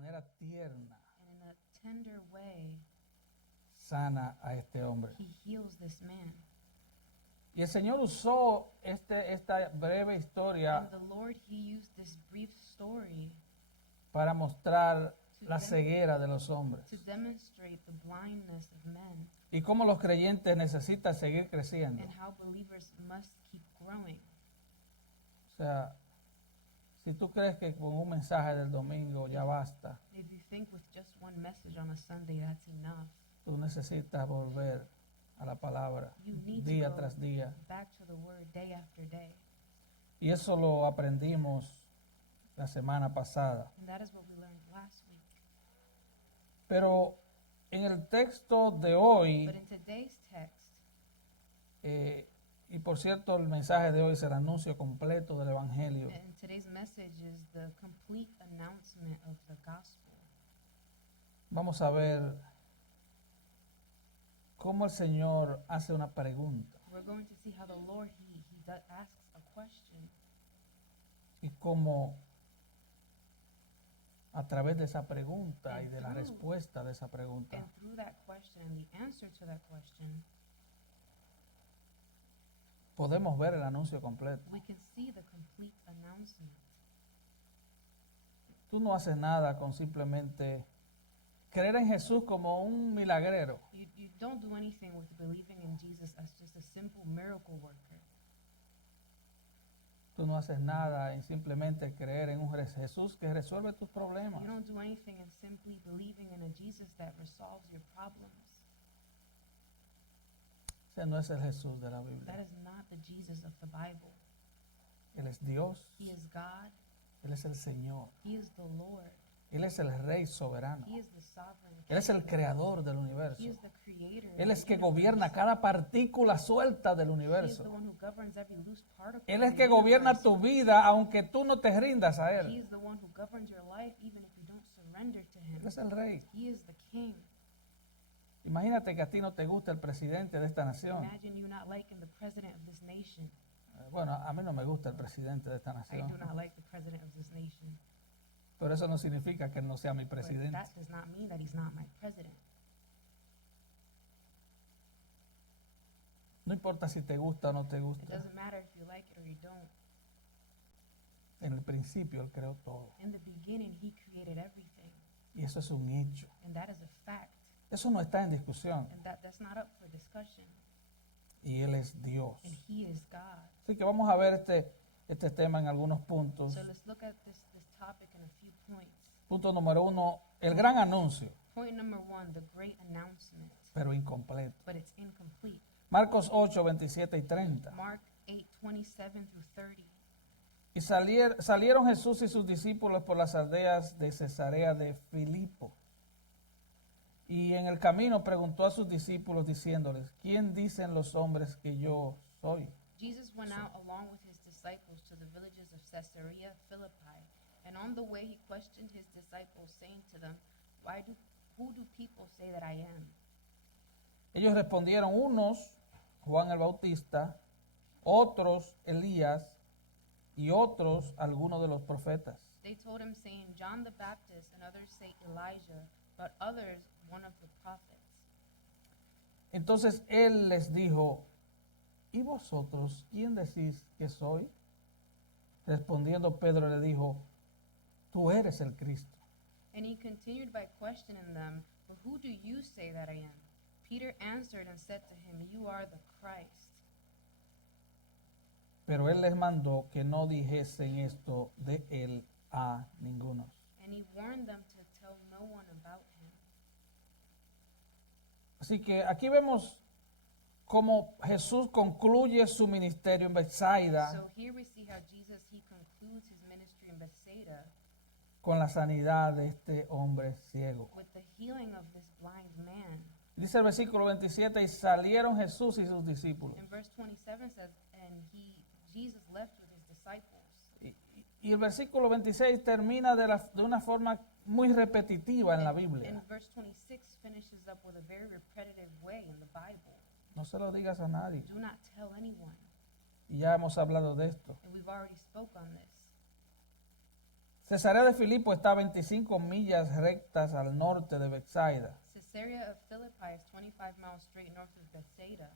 manera tierna and in a tender way, sana a este hombre. he heals this man. Y el Señor usó esta breve historia And the Lord, he used this brief story para mostrar la ceguera de los hombres to demonstrate the blindness of men y cómo los creyentes necesitan seguir creciendo. and how believers must keep growing. O sea, si tú crees que con un mensaje del domingo ya basta, If you think with just one message on a Sunday that's enough, tú necesitas volver a la palabra you need día to go tras día. back to the Word day after day. Y eso lo aprendimos la semana pasada. And that is what we learned last week. Pero en el texto de hoy, But in today's text, y por cierto el mensaje de hoy es el anuncio completo del Evangelio, and today's message is the complete announcement of the gospel. vamos a ver cómo el Señor hace una pregunta We're going to see how the Lord, asks a question, y cómo a través de esa pregunta y de la respuesta de esa pregunta and through that question and the answer to that question, podemos ver el anuncio completo. we can see the complete announcement. Tú no haces nada con simplemente creer en Jesús como un milagrero. You don't do anything with believing in Jesus as just a simple miracle worker. Tú no haces nada en simplemente creer en un Jesús que resuelve tus problemas. You don't do anything in simply believing in a Jesus that resolves your problems. Ese no es el Jesús de la That Biblia. is not the Jesus of the Bible. Él es Dios, He is God. Él es el Señor, He is the Lord. Él es el Rey soberano, He is the sovereign Él es el King. creador del universo. He is the creator. Él of es the que universe. gobierna cada partícula suelta del He is the universo. one who governs every loose particle. Él of es the que gobierna universe. tu vida aunque tú no te rindas a He Él. is the one who governs your life even if you don't surrender to him. Él es el Rey. He is the King. Imagínate que a ti no te gusta el presidente de esta nación. Imagine you not liking the president of this nation. Bueno, a mí no me gusta el presidente de esta I nación, do not like the president of this nation. pero eso no significa que él no sea mi But presidente. that does not mean that he's not my president. No importa si te gusta o no te It gusta. doesn't matter if you like it or you don't. En el principio él creó todo. In the beginning, he created everything. Y eso es un hecho. And that is a fact. Eso no está en discusión. And that's not up for discussion. Y él es Dios. And he is God. Así que vamos a ver este tema en algunos puntos. So let's look at this topic in a few points. Punto número 1, el gran anuncio, Point number 1, the great announcement. pero incompleto. But it's incomplete. Marcos 8, 27 y 30. Mark 8:27 through 30. Y salieron Jesús y sus discípulos por las aldeas de Cesarea de Filipo. Y en el camino preguntó a sus discípulos diciéndoles, ¿quién dicen los hombres que yo soy? Jesus went out along with his disciples to the villages of Caesarea Philippi, and on the way he questioned his disciples, saying to them, who do people say that I am? Ellos respondieron, unos, Juan el Bautista, otros, Elías, y otros, algunos de los profetas. They told him, saying, John the Baptist, and others say Elijah, but others, one of the prophets. Entonces él les dijo, ¿y vosotros quién decís que soy? Respondiendo Pedro le dijo, tú eres el Cristo. And he continued by questioning them, but who do you say that I am? Peter answered and said to him, you are the Christ. Pero él les mandó que no dijesen esto de él a ninguno. And he warned them to tell no one about him. Así que aquí vemos cómo Jesús concluye su ministerio en Bethsaida So here we see how Jesus, he concludes his ministry in Bethsaida con la sanidad de este hombre ciego. with the healing of this blind man. Dice el versículo 27, y salieron Jesús y sus discípulos. And verse 27 says, and Jesus left with his disciples. Y el versículo 26 termina de una forma muy repetitiva en la Biblia. And verse 26 finishes up with a very repetitive way in the Bible. No se lo digas a nadie. Do not tell anyone. Y ya hemos hablado de esto. And we've already spoke on this. Cesarea de Filipo está a 25 millas rectas al norte de Bethsaida. Caesarea of Philippi is 25 miles straight north of Bethsaida,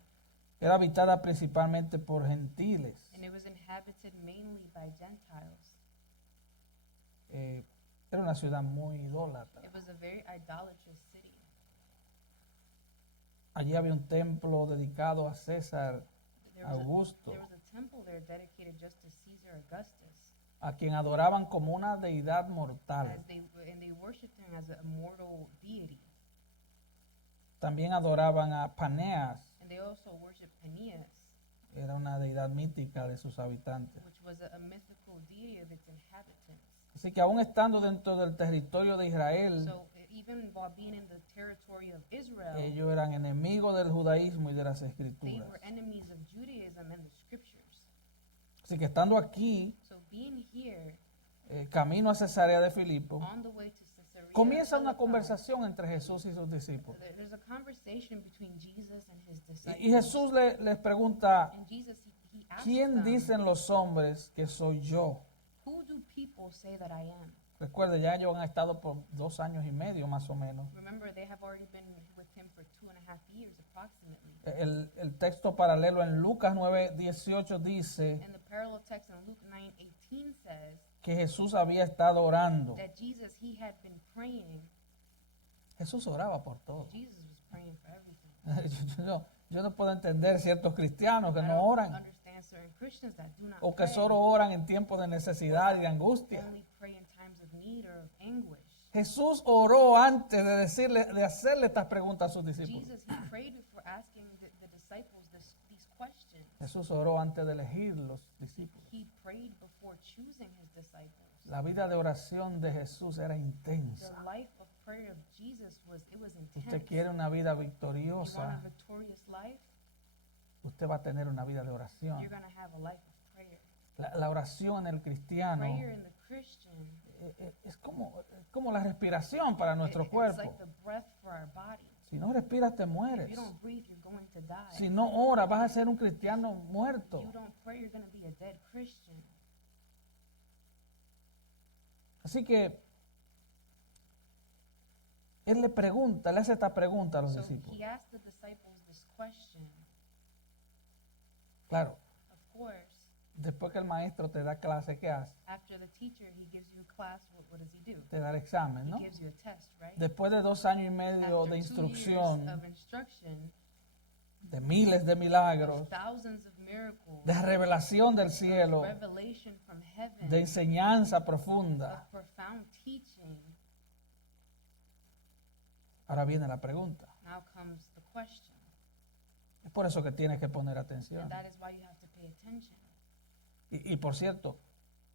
Era habitada principalmente por gentiles. and it was inhabited mainly by Gentiles. Era una ciudad muy idólatra. It was a very idolatrous city. Allí había un templo dedicado a César Augusto, There was a temple there dedicated just to Caesar Augustus, a quien adoraban como una deidad mortal. and they worshipped him as a mortal deity. También adoraban a Paneas, And they also worshipped Peneus, era una deidad mítica de sus habitantes. which was a mythical deity of its inhabitants. Así que aún estando dentro del territorio de Israel, So even while being in the territory of Israel, ellos eran enemigos del judaísmo y de las they escrituras. were enemies of Judaism and the scriptures. Así que estando aquí, So being here, camino a Cesarea de Filipo, on the way to Caesarea comienza una Philippi, conversación entre Jesús y sus discípulos. there's a conversation between Jesus and his Y disciples. Jesús les pregunta, And Jesus, he asks ¿quién them, dicen los hombres que soy yo? who do people say that I am? Recuerde, ya ellos han estado por 2 años y medio más o menos. Remember, they have already been with him for 2.5 years approximately. El texto paralelo en Lucas 9:18 dice And the parallel text in Luke 9:18 says que Jesús había estado orando. that Jesus, he had been praying. Jesús oraba por todo. Jesus was praying for everything. Yo no puedo entender ciertos cristianos que I no don't oran understand certain Christians that do not o que pray, solo oran en tiempos de necesidad y de angustia. only pray in times of need or of anguish. Jesús oró antes de hacerle estas preguntas a sus discípulos. Jesus, he prayed before asking the disciples these questions. Jesús oró antes de elegir los discípulos. He prayed before choosing his disciples. La vida de oración de Jesús era The intensa. life of prayer of Jesus was intense. Usted quiere una vida You want a victoriosa, victorious life, usted va a tener una vida de oración. you're going to have a life of prayer. La oración en el cristiano Prayer in the Christian, es como la respiración para nuestro it's cuerpo. like the breath for our body. Si no respiras, te If mueres. you don't breathe, you're going to die. Si no oras, vas a ser un cristiano If muerto. you don't pray, you're going to be a dead Christian. Así que él le hace esta pregunta a los So discípulos. he asked the disciples this question. Claro, Of course, después que el maestro te da clase, ¿qué hace? after the teacher, he gives you a class, what does he do? Te da el examen, He ¿no? gives you a test, right? Después de 2 años y medio After de 2 instrucción, years of instruction, de miles de milagros, of thousands of miracles, de revelación del cielo, revelation from heaven, de enseñanza profunda. of profound teaching, Ahora viene la pregunta. now comes the question. Es por eso que tienes que poner atención. And that is why you have to pay attention. Y por cierto,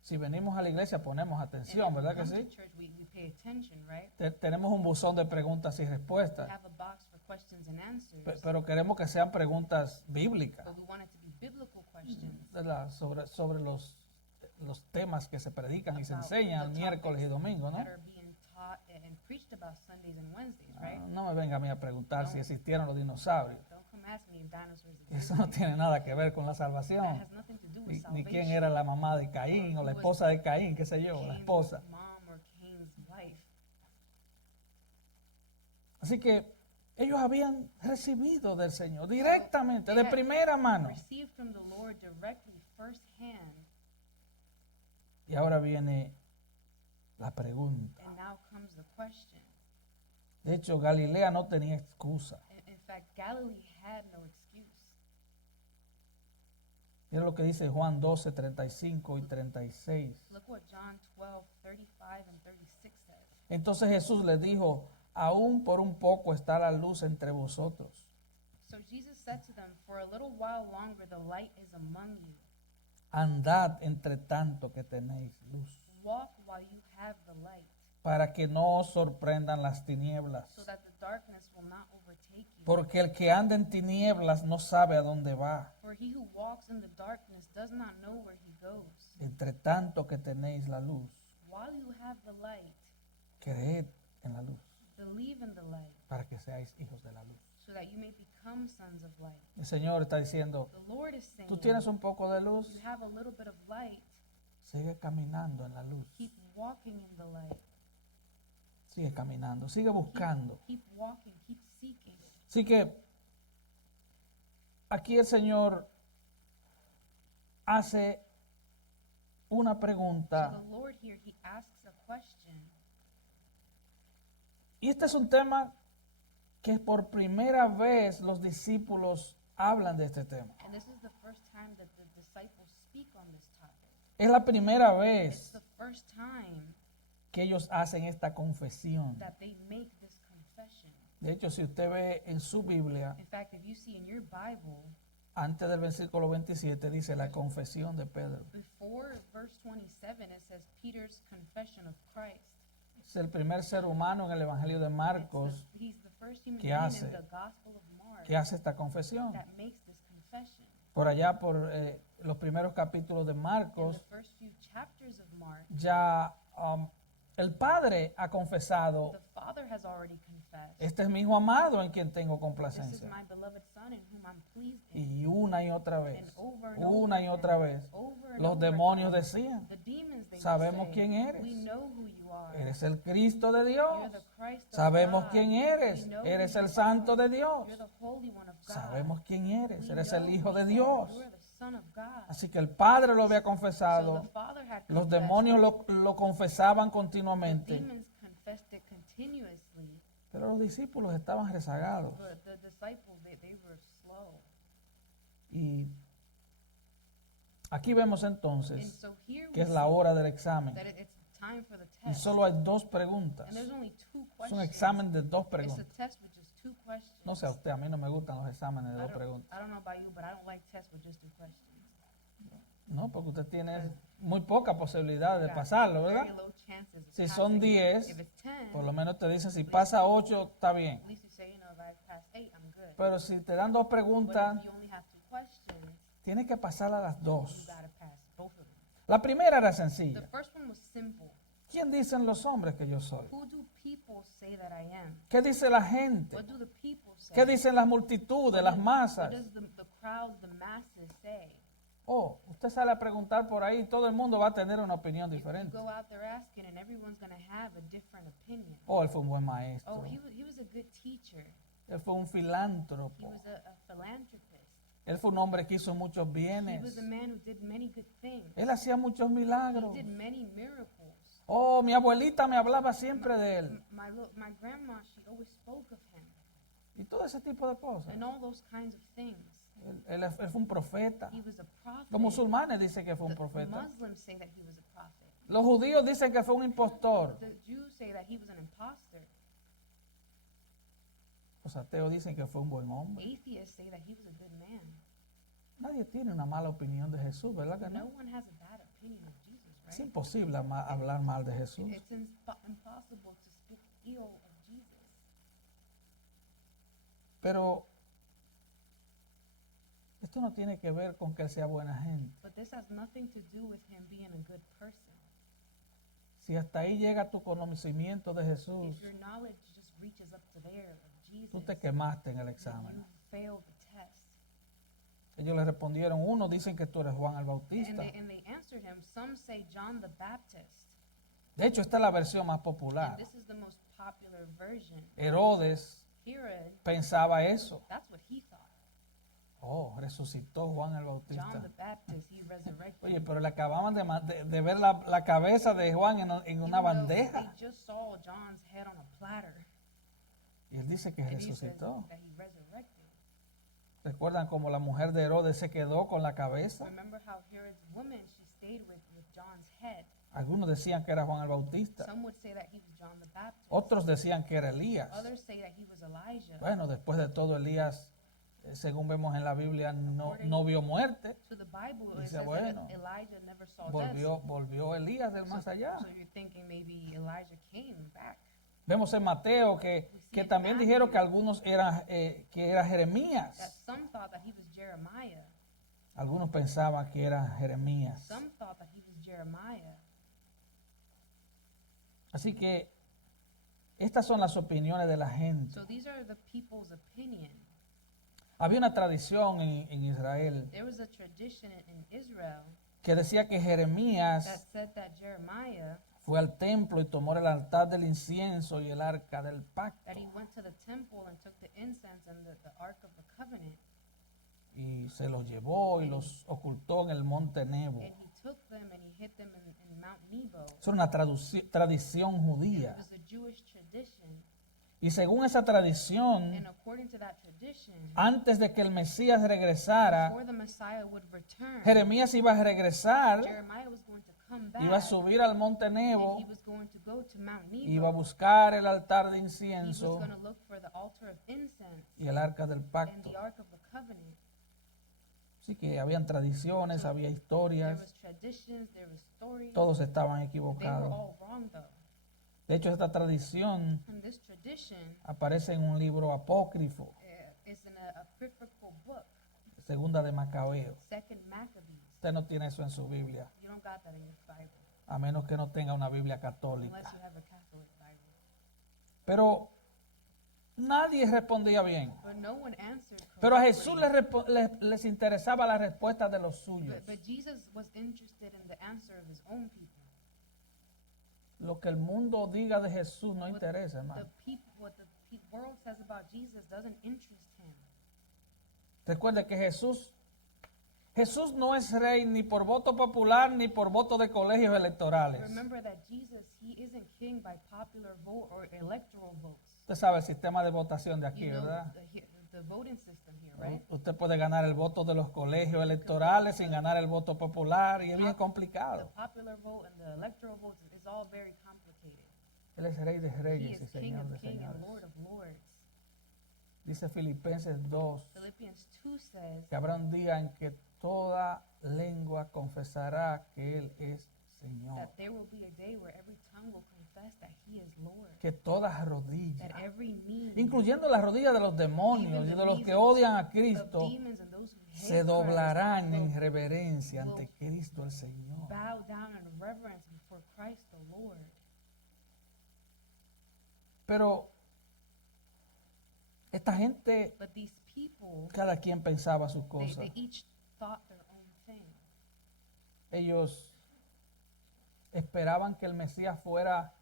si venimos a la iglesia ponemos And atención, when we ¿verdad que come to sí? church, we pay attention, right? Tenemos un buzón de preguntas y We respuestas, have a box for questions and answers, pero queremos que sean preguntas bíblicas, but we want it to be biblical questions ¿verdad? Sobre los temas que se predican y se about enseñan the miércoles y topics domingo, ¿no? that are being taught and preached about Sundays and Wednesdays, right? No me venga a mí a preguntar si existieron los dinosaurios. Don't come ask me if dinosaurs Eso exist. no tiene nada que ver con la That salvación. has nothing to do with Ni salvation. quién era la mamá de Caín o la esposa de Caín, qué sé yo, la Cain's esposa. mom or Cain's wife. Así que ellos habían recibido del Señor directamente, de primera mano. Received from the Lord directly, firsthand. Y ahora viene la pregunta. And now comes the question. De hecho, Galilea no tenía excusa. In fact, Galilee had no excuse. Mira lo que dice Juan 12, 35 y 36. Look what John 12:35 and 36 says. Entonces Jesús les dijo, aún por un poco está la luz entre vosotros. So Jesus said to them, for a little while longer the light is among you. Andad entre tanto que tenéis luz, Walk while you have the light, para que no os sorprendan las tinieblas. so that the darkness will not overtake you. Porque el que anda en tinieblas no sabe a dónde va. For he who walks in the darkness does not know where he goes. Entre tanto que tenéis la luz, While you have the light, creed en la luz, believe in the light, para que seáis hijos de la luz. so that you may become sons of light. El Señor está diciendo, The Lord is saying, tú tienes un poco de luz, you have a little bit of light, sigue caminando en la luz. keep walking in the light. Sigue caminando, sigue buscando. Keep walking, keep seeking. Así que aquí el Señor hace una So pregunta. the Lord here, he asks a question. Y este es un tema que por primera vez los discípulos hablan de este tema. And this is the first time that the disciples speak on this topic. Es la primera It's vez the first time que ellos hacen esta confesión. that they make this confession. De hecho, si usted ve en su Biblia, In fact, if you see in your Bible, antes del versículo 27 dice la confesión de Pedro. before verse 27, it says Peter's confession of Christ. Es el primer ser humano en el Evangelio de Marcos He's the first human que being hace- in the Gospel of Mark que hace esta confesión. that makes this confession. Por allá, por los primeros capítulos de In Marcos, the first few chapters of Mark, ya el Padre ha confesado, the Father has already confessed, este es mi hijo amado en quien tengo this is complacencia. my beloved Son in whom I'm pleased in. Y una y otra vez, And over and una y over otra again, vez, over and los over demonios again, decían, the demons, they would sabemos say, quién eres. we know who you are. Eres el Cristo de Dios. You're the Christ of Sabemos God. quién eres. We know Eres who el you Santo are. de Dios. You're the Holy One of God. Sabemos quién eres. We Eres know el Hijo who de you Dios. are. You are the Son of God. Así que el Padre lo había So confesado. the Father had Los confessed. demonios lo confesaban The continuamente. demons confessed it continuously, Pero los discípulos estaban rezagados. but the disciples, they were slow. Y aquí vemos And entonces so here que we es la see hora del examen. that it's time for the Y test. solo hay dos preguntas. And there's only two Es un questions. examen de dos It's a preguntas. test with just two questions. No sé a usted, a mí no me gustan los exámenes de dos preguntas. I don't know about you, but I don't like tests with just two questions. No, porque usted tiene muy poca posibilidad de Got pasarlo, very ¿verdad? low chances of Si son passing. 10, If it's 10, por lo menos te dicen si pasa 8, está bien. at least you say, if I pass 8, I'm good. Pero si te dan dos But preguntas, if you only have two questions, tienes que pasarlas las you dos. gotta pass both of them. La primera era The sencilla. first one was simple. ¿Quién dicen los hombres que yo soy? Who do people say that I am? ¿Qué dice la gente? What do the people say? ¿Qué dicen las multitudes, las What masas? does the crowds, the masses say? Oh, usted sale a preguntar por ahí, todo el mundo va a tener una opinión You diferente. go out there asking, and everyone's going to have a different opinion. Oh, él fue un buen maestro. Oh, he was a good teacher. Él fue un He filántropo. was a philanthropist. Él fue un hombre que hizo muchos He bienes. was a man who did many good things. Él hacía muchos He milagros. did many miracles. Oh, mi abuelita me hablaba siempre de él. My grandma, she always spoke of him. Y todo ese tipo de cosas. And all those kinds of things. Él fue un profeta. He was a prophet. Los musulmanes dicen que fue un The profeta. Muslims say that he was a prophet. Los judíos dicen que fue un impostor. The Jews say that he was an imposter. Los ateos dicen que fue un buen hombre. Atheists say that he was a good man. Nadie tiene una mala opinión de Jesús, ¿verdad que No no? one has a bad opinion of Jesus, Es right? imposible hablar mal de Jesús. It's impossible to speak ill of Jesus. Pero esto no tiene que ver con que él sea buena gente. But this has nothing to do with him being a good person. Si hasta ahí llega tu conocimiento de Jesús, If your knowledge just reaches up to there of Jesus, tú te quemaste en el you examen. failed the test. Ellos le respondieron, uno dicen que tú eres Juan el And Bautista. they answered him, some say John the Baptist. De hecho, esta es la versión más And popular. this is the most popular version. Herodes Herod, pensaba eso. that's what he thought. Oh, resucitó Juan el John the Bautista. Baptist, he resurrected. Oye, pero le acababan de ver la cabeza de Juan en una Even though bandeja. They just saw John's head on a platter. Y él dice que And he says resucitó. that he resurrected. ¿Recuerdan cómo la mujer de Herodes se quedó con la cabeza? Remember how Herod's woman, she stayed with John's head. Algunos decían que era Juan el Bautista. Some would say that he was John the Baptist. Otros decían que era Elías. Others say that he was Elijah. Bueno, después de todo, Elías, según vemos en la Biblia, no vio muerte. To the Bible, it Dice, says bueno, that Elijah never saw death. Volvió Elías del más allá. So you're thinking maybe Elijah came back. Vemos en Mateo que también dijeron que algunos eran que era That Jeremías. some thought that he was Jeremiah. Algunos pensaban que era Jeremías. Some thought that he was Jeremiah. Así que estas son las opiniones de la gente. So these are the people's opinion. Había una tradición en Israel There was a tradition in Israel que decía que that Jeremías said that Jeremiah fue al templo y tomó el altar del incienso y el arca del pacto. that he went to the temple and took the incense and the Ark of the Covenant, Y se los llevó y los ocultó en el monte Nebo. and he took them and he hid them in Mount Nebo. Es una tradición It judía. was a Jewish tradition, Y según esa tradición, and according to that tradition, antes de que el Mesías regresara, before the Messiah would return, Jeremías iba a regresar, Jeremiah was going to come back, iba a subir al monte Nebo, and he was going to go to Mount iba a Nebo. buscar el altar de He was incienso going to look for the altar of incense y el arca del and pacto. the Ark of the Covenant. Así que habían tradiciones, había There historias, was traditions, there was stories. todos estaban They were equivocados. all wrong though. De hecho, esta tradición And this tradition aparece en un libro apócrifo, is in a apocryphal book, Segunda de Macabeos. Second Maccabees. Usted no tiene eso en su Biblia, You don't got that in your Bible a menos que no tenga una Biblia unless católica. you have a Catholic Bible. Pero nadie respondía bien. But no one answered Pero a correctly. Jesús les interesaba la respuesta de los suyos. But Jesus was interested in the answer of his own people. Lo que el mundo diga de Jesús no interesa, hermano. What the world says about Jesus doesn't interest him. Recuerde que Jesús no es rey ni por voto popular ni por voto de colegios electorales. Remember that Jesus, he isn't king by popular vote or electoral votes. Usted sabe el sistema de votación de aquí, You know ¿verdad? the voting system here, right? Usted puede ganar el voto de los colegios electorales sin ganar el voto popular y es bien The complicado. popular vote and the electoral vote is all very complicated. Él es rey de He reyes y is King señor of de kings and señores. Lord of lords. Dice Filipenses 2 Philippians 2 says que habrá un día en que toda lengua confesará que Él es Señor. that there will be a day where every tongue will confess that he is Lord. Que toda rodilla, That every knee incluyendo las rodillas de los demonios y de los que odian a Cristo, of demons and those who hate se doblarán en Christ reverencia ante Cristo el Señor. will bow down in reverence before Christ the Lord. Pero esta gente, But these people, cada quien pensaba sus they cosas. each thought their own thing. Ellos esperaban que el Mesías fuera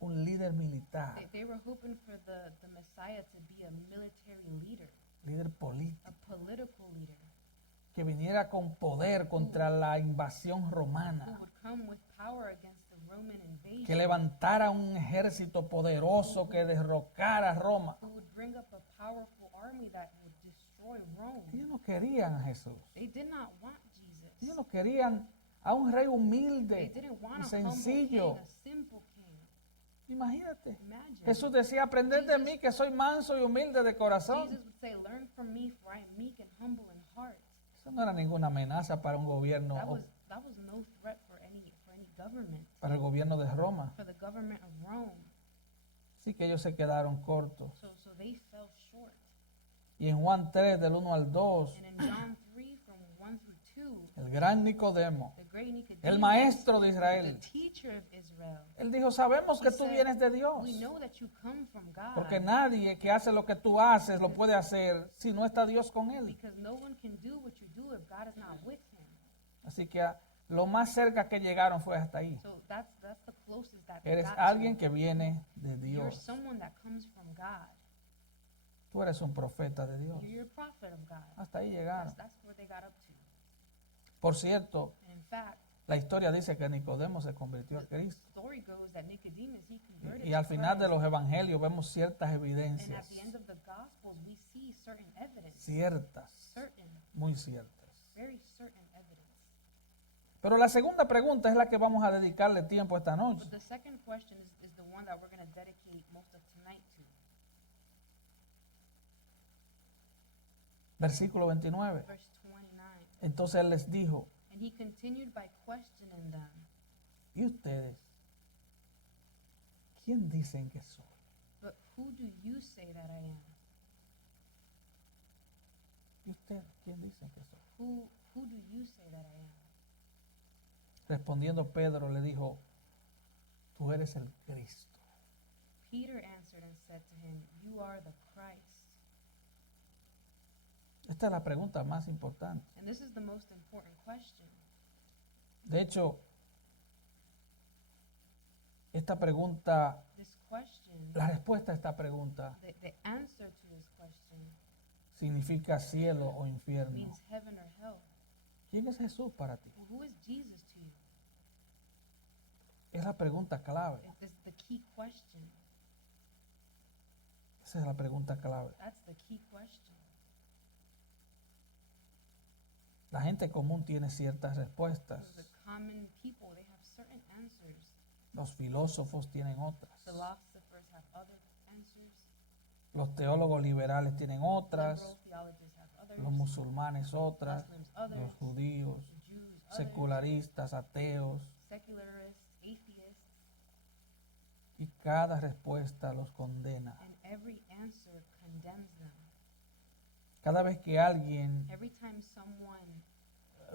un líder militar, They were hoping for the Messiah to be a military leader, líder político, a political leader, que viniera con poder contra la invasión who romana, would come with power against the Roman que invasion, levantara un ejército poderoso que derrocara a Roma. who would bring up a powerful army that would destroy Rome. Ellos no querían a Jesús. They did not want Jesus. Ellos no querían a un rey They humilde didn't want y a humble sencillo. king, a simple king. Imagínate. Imagine. Jesús decía, aprended de mí que soy manso y humilde de corazón. Jesus would say, "Learn from me, for I am meek and humble in heart." Eso no era ninguna amenaza para un gobierno, That was no threat for any government, para el gobierno de Roma. for the government of Rome. Así que ellos se quedaron cortos. So they fell short. Y en Juan 3, del 1 al 2, And in John 3, from 1 through 2, el gran Nicodemo, the great Nicodemus, el maestro de the Israel, teacher of Israel, él dijo, sabemos que he tú said, vienes de Dios. "We know that you come from God, Porque nadie que hace lo que tú haces lo puede hacer si no está Dios con él. because no one can do what you do if God is not with him." Así que lo más cerca que llegaron fue hasta ahí. So that's the closest that they Eres got alguien to. que viene de You're Dios. someone that comes from God. Tú eres un profeta de Dios. You're a prophet of God. Hasta ahí llegaron. That's where they got up to. Por cierto, And in fact, la historia dice que Nicodemo se convirtió a Cristo. the story goes that Nicodemus, he converted Y al to final de Christ. los evangelios vemos ciertas And at evidencias. the end of the Gospels, we see certain evidence, Ciertas, certain, muy ciertas. very certain evidence. Pero la segunda pregunta es la que vamos a dedicarle tiempo esta noche. But the second question is the one that we're going to dedicate most of tonight to. Versículo 29. Verse 29. Entonces él les dijo, And he continued by questioning them, ¿y ustedes? ¿Quién dicen que soy? "But who do you say that I am? ¿Y ustedes? ¿Quién dicen que soy? Who do you say that I am?" Respondiendo Pedro le dijo, tú eres el Cristo. Peter answered and said to him, "You are the Christ." Esta es la pregunta más importante. And this is the most important question. De hecho, Esta pregunta, This question, la respuesta a esta pregunta the answer to this question significa cielo o infierno. means heaven or hell. ¿Quién es Jesús para ti? Well, who is Jesus to you? Es la pregunta clave. This is the key question. Esa es la pregunta clave. That's the key question. La gente común tiene ciertas respuestas. The common people, they have certain answers. Los filósofos tienen otras. Philosophers have other answers. Los teólogos liberales tienen otras. Liberal theologians have others. Los musulmanes otras. Muslims others. Los judíos, Jews others. secularistas, ateos. Secularists, atheists. Y cada respuesta los condena. And every answer condemns them. Cada vez que alguien, Every time someone,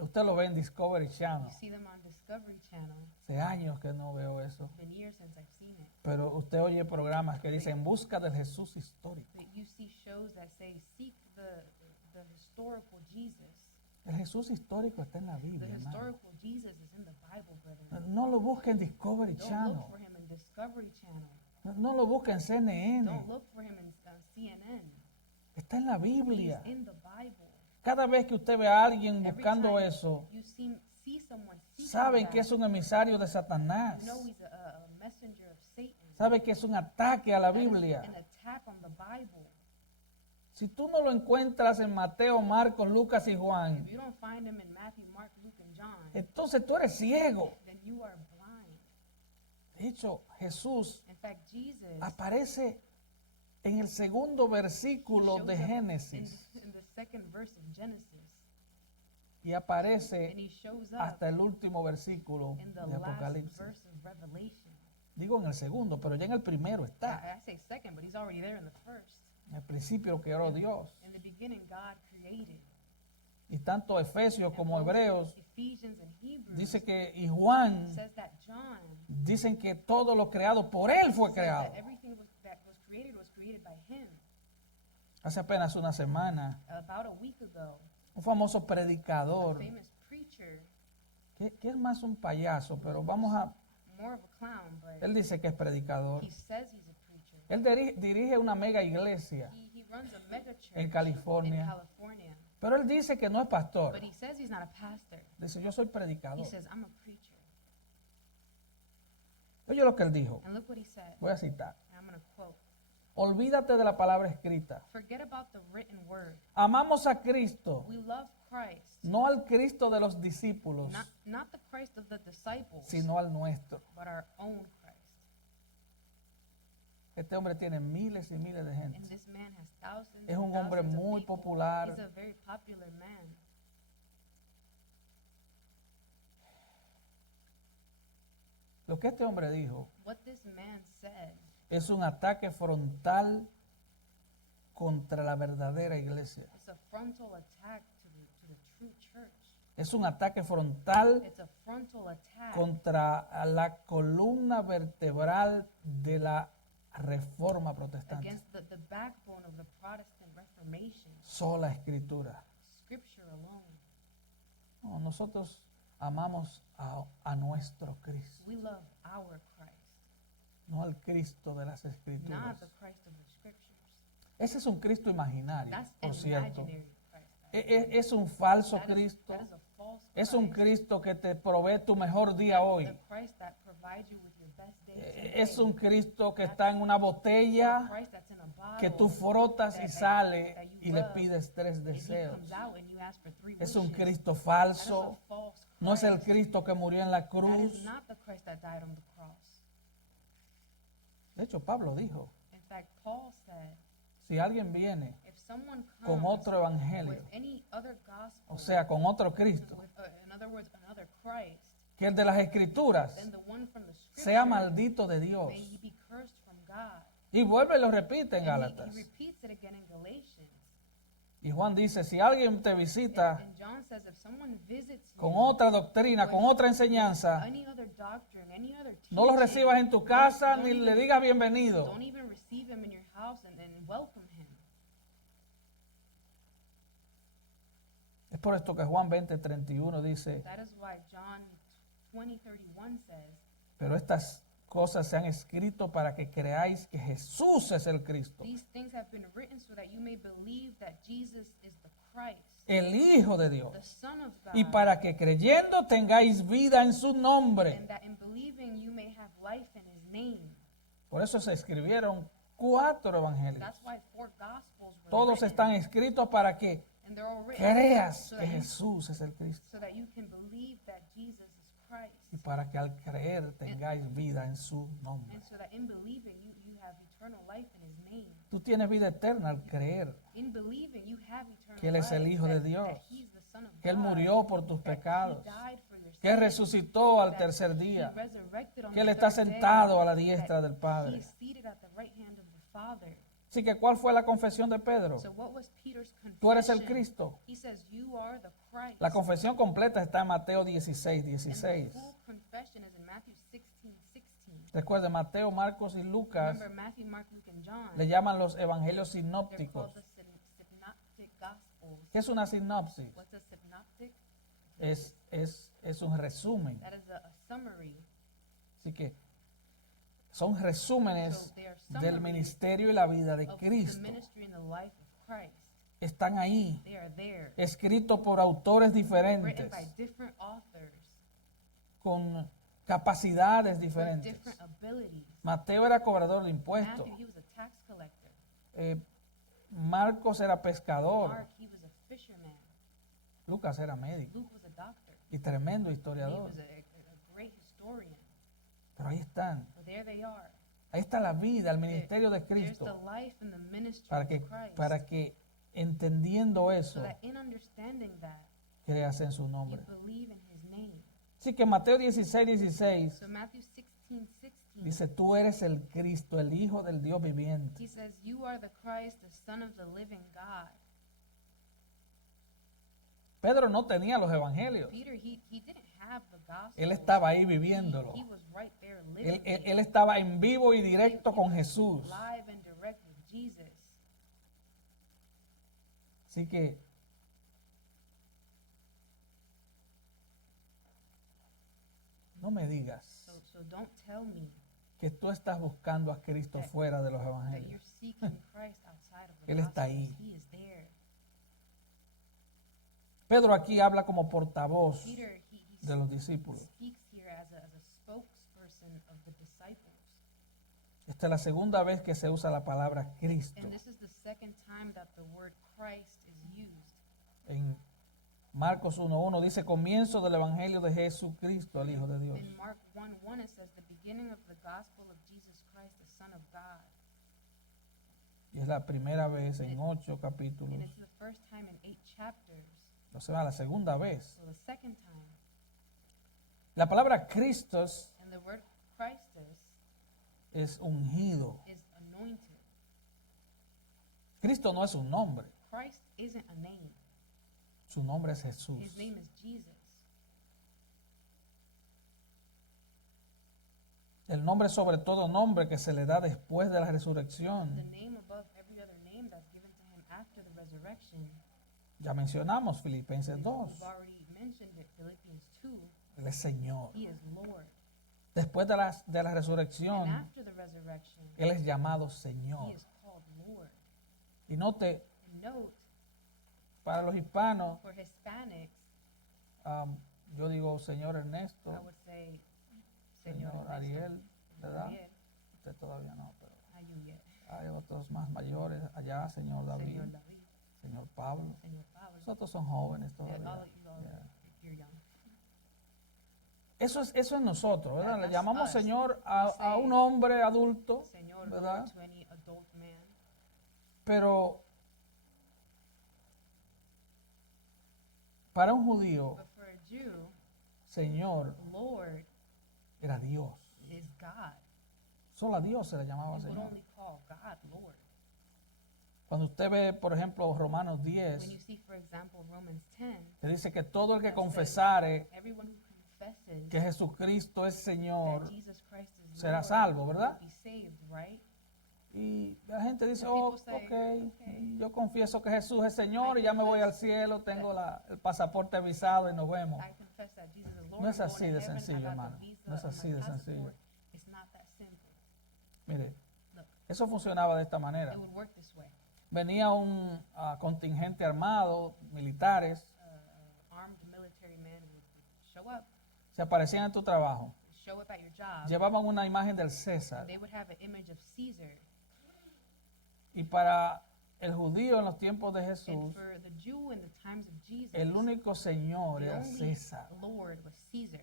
usted lo ve en Discovery you Channel, see them on Discovery Channel, hace años que no veo eso, it's been years since I've seen it, pero usted oye programas que dicen en busca del Jesús histórico. but you see shows that say, seek the historical Jesus. El Jesús histórico está en la The Biblia, hermano. historical Jesus is in the Bible, brother. No lo busque en Discovery Don't Channel. look for him in Discovery Channel. No lo busque en Don't CNN. look for him in CNN. Está en la He's Biblia. in the Bible. Cada vez que usted ve a alguien Every buscando time eso, you see someone seeking saben that, que es un emisario de Satanás. you know he's a messenger of Satan. Sabe que es un ataque a la That is Biblia. an attack on the Bible. Si tú no lo encuentras en Mateo, Marcos, Lucas y Juan, If you don't find him in Matthew, Mark, Luke, and John, entonces tú eres ciego. then you are blind. De hecho, Jesús In fact, Jesus aparece en el segundo versículo shows de up Génesis in the second verse of Genesis, y aparece and he shows up hasta el último versículo in the de last Apocalipsis. verse of Revelation. Digo en el segundo, pero ya en el primero está. I say second, but he's already there in the first. En el principio creó Dios. In the beginning, God created. Y tanto Efesios And como both Hebreos Ephesians and Hebrews dice que, y Juan, says that John dicen que todo lo creado por él fue says creado. that everything that was created by him. Hace apenas una semana, About a week ago, un famoso a predicador, famous preacher, que es más un payaso, pero vamos a, more of a clown, but él dice que es predicador. he says he's a preacher. Él dirige una mega iglesia, He runs a mega church En California. in California, pero él dice que no es pastor. but he says he's not a pastor. Dice, yo soy He predicador. says, I'm a preacher. Oye lo que él dijo, And look what he said. voy a citar. And I'm going to quote. Olvídate de la palabra escrita. Forget about the written word. Amamos a Cristo, We love Christ, no al Cristo de los discípulos, not the Christ of the disciples, sino al nuestro. but our own Christ. Este hombre tiene miles y miles de And gente. this man has thousands Es and un hombre thousands of muy people. popular. He's a very popular man. Lo que este hombre dijo What this man said es un ataque frontal contra la verdadera iglesia. is a frontal attack to the true church. Es un ataque frontal It's a frontal attack contra la columna vertebral de la reforma protestante. against the backbone of the Protestant Reformation, Sola escritura. Scripture alone. No, nosotros amamos a nuestro Cristo, We love our Christ, no al Cristo de las not escrituras. the Christ of the Scriptures. Ese es un Cristo imaginario, That's por an cierto. imaginary Christ. Es un falso That is Cristo. a false Es un Christ. Cristo que te provee tu mejor día hoy. The Christ that provides you with your best day today. Es un Cristo que está en una botella Christ that's in a bottle que tú frotas y that sale you y le rub, pides 3 and he deseos. comes out and you ask for 3 Es un wishes. Cristo That is a falso. false No es el Christ. Cristo que murió en la That cruz. is not the Christ that died on the cross. De hecho, Pablo dijo, In fact, Paul said, si alguien viene if someone con comes otro evangelio, with any other gospel, o sea, con otro Cristo, with, in other words, another Christ, que el de las escrituras then the one from the Scripture, sea maldito de Dios. may he be cursed from God. Y vuelve y lo repite en And Gálatas. he repeats it again in Galatians. Y Juan dice, si alguien te visita And John says, if someone visits con you, otra doctrina, con otra enseñanza, any other doctrine, any other teaching, no lo recibas en tu casa don't ni even- le digas bienvenido. Don't even receive him in your house and welcome him. Es por esto que Juan 20:31 dice, That is why John 20:31 says, pero estas cosas se han escrito para que creáis que Jesús es el Cristo, These things have been written so that you may believe that Jesus is the Christ, el Hijo de Dios, the Son of God, y para que creyendo tengáis vida en su nombre. and that in believing you may have life in his name. Por eso se escribieron 4 evangelios. That's why 4 gospels were Todos written, están escritos para que and they're all written creas so que that, you, Jesús es el Cristo so that you can believe that Jesus is Christ, y para que al creer tengáis vida en su nombre. and so that in believing you have eternal life in his name. Tú tienes vida eterna al creer In believing you have eternal que Él es el life, Hijo de that Dios, he's the Son of que Él God, murió por tus that he pecados, died for your que Él sins, resucitó al that tercer he día, resurrected on que Él the está third day, sentado a la that diestra del he Padre. is seated at the right hand of the Father. Así que, ¿cuál fue la confesión de Pedro? So what was Peter's Tú eres el confession? Cristo. He says, you are the Christ. La confesión completa está en Mateo 16, And the 16. full confession is in Matthew 16:16. Recuerden, Mateo, Marcos y Lucas Remember, Matthew, Mark, Luke, and John, le llaman los evangelios they're sinópticos. called the synoptic gospels. ¿Qué es una sinopsis? What's a synoptic? Es un resumen. That is a summary. Así que son resúmenes So they are del summaries ministerio y la vida de of the Cristo. ministry and the life of Christ. Están ahí, They are there, escritos por autores written diferentes, by different authors con capacidades with diferentes. different abilities. Mateo era cobrador de impuestos. Matthew, he was a tax collector. Marcos era pescador. Mark, he was a fisherman. Lucas era médico Luke was a doctor. y tremendo He historiador. was a great historian. Pero ahí están. But there they are. Ahí está la vida, el ministerio de There's the Cristo. life and the ministry Para of que, Christ. para que entendiendo So eso, that in understanding that, creas en su you nombre. believe in his name. Así que Mateo 16, 16 So Matthew 16:16, dice, tú eres el Cristo, el Hijo del Dios viviente. he says, you are the Christ, the Son of the living God. Pedro no tenía los evangelios. Peter, he didn't have the gospel. Él estaba ahí viviéndolo. He was right there living Él estaba en vivo y directo con Jesús. live and direct with Jesus. Así que no me digas So don't tell me que tú estás buscando a Cristo fuera de los that evangelios. you're seeking Christ outside of the Él está gospels. ahí. He is there. Pedro aquí habla como portavoz Peter, he de los discípulos. speaks here as a spokesperson of the disciples. Esta es la segunda vez que se usa la palabra Cristo. And this is the second time that the word Christ is used. En Marcos 1:1 dice comienzo del evangelio de Jesucristo, el Hijo de Dios. In Mark 1:1 it says the beginning of the gospel of Jesus Christ, the Son of God. Y es la primera vez en 8 capítulos. And it's the first time in 8 chapters. O sea, la segunda vez. So the second time. La palabra Christos And the word Christus es ungido. is anointed. Cristo no es un nombre, Christ isn't a name. su nombre es Jesús. His name is Jesus. El nombre sobre todo nombre que se le da después de la The resurrección. name above every other name that's given to him after the resurrection. Ya mencionamos Filipenses 2. We've already mentioned it, Philippians 2. Él es Señor. He is Lord. Después de la And resurrección, after the resurrection, Él es llamado he Señor. is called Lord. Y note, And note, para los hispanos, for Hispanics, yo digo Señor Ernesto, I would say, Señor Señor Ernesto, Ariel, ¿verdad? Ariel, Usted todavía no, pero not you yet. hay otros más mayores allá, Señor David, Señor David, Señor Pablo. Señor Pablo. Nosotros son jóvenes Yeah, all todavía. of you all, Yeah. you're young. Eso es nosotros, ¿verdad? Le That's llamamos us. Señor a un hombre adulto, Señor, ¿verdad? to any adult man. Pero para un judío, But for a Jew, Señor Lord era Dios. is God. Solo a Dios se le llamaba You would Señor. only call God Lord. Cuando usted ve, por ejemplo, Romanos When you 10, see, for example, Romans 10, que dice que todo el que confesare everyone who confesses que Jesucristo es Señor that Jesus Christ is será Lord salvo, ¿verdad? will be saved, right? Y la gente dice, And oh, people say, ok, okay. yo confieso que Jesús es Señor y ya me voy al cielo, tengo el pasaporte visado y nos vemos. I confess that Jesus is Lord. No es I'm going así to de heaven, I sencillo, got the hermano. visa No es on my así de sencillo. passport. It's not that Mire, Look, eso funcionaba de esta manera. it would work this way. Venía un contingente armado, militares, Armed military men would show up, se aparecían en tu trabajo, show up at your job. llevaban una imagen del César. They would have an image of Caesar. Y para el judío en los tiempos de And Jesús, for the Jew in the times of Jesus, el único Señor the era only César. Lord was Caesar.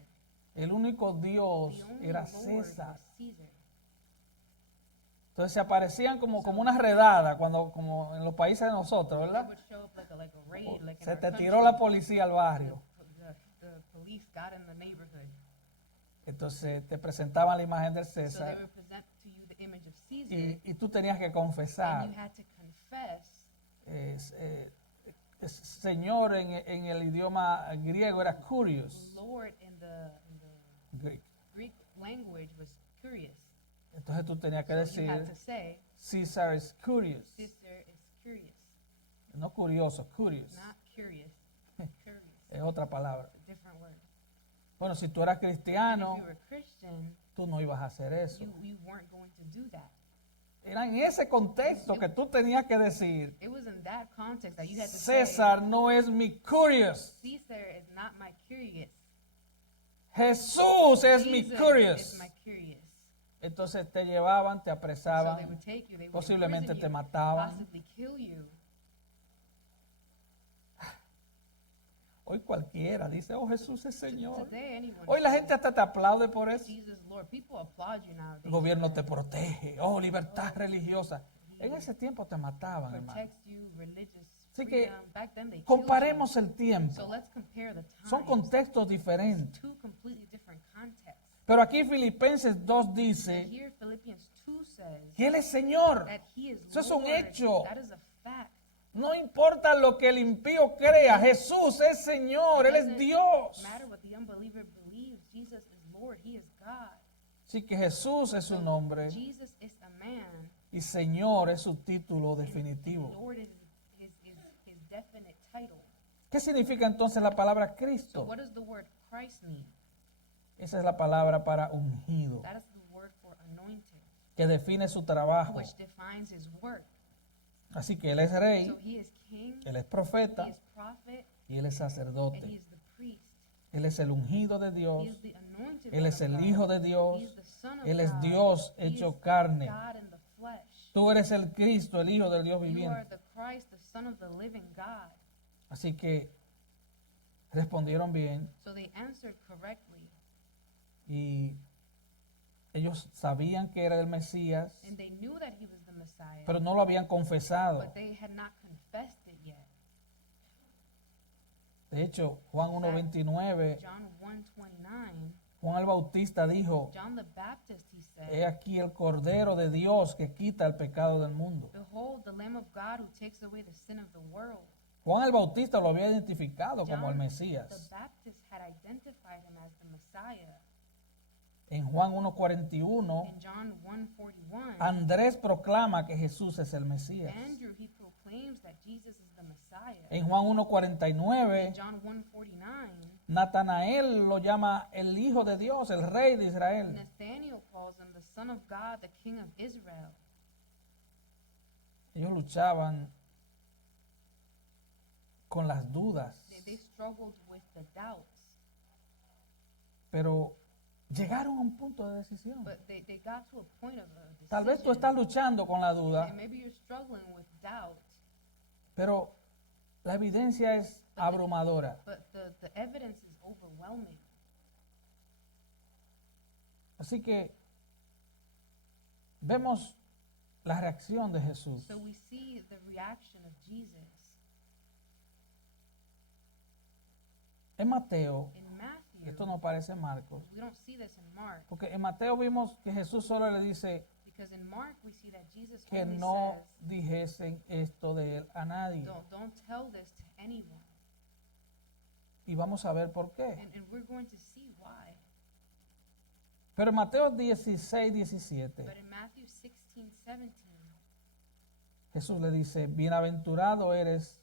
El único Dios The only era Lord César. was Caesar. Entonces se aparecían como una redada, como en los países de nosotros, They ¿verdad? would show up like a raid, like in Se our te country. tiró la policía al barrio. The police got in the neighborhood. Entonces te presentaban la imagen del So they César would present to you the image of Caesar, y tú tenías que and confesar. you had to confess. Señor en el idioma griego era Curious. Lord in the Greek. Greek language was curious. Entonces tú tenías que So you had decir, to say, Caesar is curious. Caesar is curious, No curioso, curious. not curious. Curious, Es otra palabra. different word. Bueno, si tú eras And if cristiano, you were Christian, tú no ibas a hacer eso. you weren't going to do that. Era en ese contexto que tú tenías que decir, It was in that context that you had to say, César no es mi curious. Caesar is not my curious. Jesús es mi Jesus curious. is my curious. Entonces te llevaban, te So they apresaban, would take you, they would posiblemente imprison te you, mataban. possibly kill you. Hoy cualquiera dice, oh Jesús es Señor. Today, anyone Hoy la can gente hasta te aplaude por eso. say, Jesus Lord. People applaud you nowadays. El gobierno te protege. Oh, libertad religiosa. En ese tiempo te mataban, hermano. Protects you, religious Así que freedom. Back then they killed comparemos el you. So tiempo. let's compare the times. Son contextos diferentes. Two completely different contexts. Pero aquí Filipenses 2 But dice here Philippians 2 says que Él es Señor. that he is Eso es un Lord. hecho. That is a fact. No importa lo que el impío crea, Jesús es Señor, Él es Doesn't Dios. matter what the unbeliever believes. Jesus is Lord. He is God. Así que Jesús es su nombre Jesus is a man. y Señor es su título definitivo. Lord is his definite title. ¿Qué significa entonces la palabra So Cristo? what does the word Christ mean? Esa es la palabra para ungido, That is the word for anointed, que define su trabajo. which defines his work. Así que Él es rey, So he is king, Él es he profeta is prophet, y Él es and he sacerdote. is the priest. Él es el ungido de Dios, He is the anointed Él one es of el God. Hijo de Dios, He is the Son of Él es God. Dios He is hecho carne. God in the flesh. Tú eres el Cristo, el Hijo del Dios You are viviente. the Christ, the Son of the living God. Así que respondieron bien So they answered correctly, y ellos sabían que era el Mesías, and they knew that he was the Messiah, pero no lo habían confesado. but they had not confessed it yet. De hecho, Juan 1:29, John 1:29, Juan el Bautista dijo, John the Baptist, he said, he aquí el Cordero de Dios que quita el pecado del mundo. Behold, the Lamb of God who takes away the sin of the world. Juan el Bautista lo había identificado como el John Mesías. the Baptist had identified him as the Messiah. En Juan 1:41, In John 1:41, Andrés proclama que Jesús es el Mesías. Andrew, he proclaims that Jesus is the Messiah. En Juan In 1:49, John 1:49, Natanael lo llama el Hijo de Dios, el Rey de Israel. Nathanael calls him the Son of God, the King of Israel. Ellos luchaban con las dudas, They struggled with the doubts, pero llegaron a un punto de decisión. but they got to a point of a decision. Tal vez tú estás luchando con la duda, And maybe you're struggling with doubt, pero la evidencia es abrumadora. but the evidence is overwhelming. Así que vemos la reacción de Jesús. So we see the reaction of Jesus. En Mateo, In Matthew, esto no parece Marcos, we don't see this in Mark, porque en Mateo vimos que Jesús solo le dice because in Mark we see that Jesus que only no says, dijesen esto de él a nadie. don't tell this to anyone. Y vamos a ver por qué. And we're going to see why. Pero en Mateo 16, 17, But in Matthew 16:17, Jesús le dice, bienaventurado eres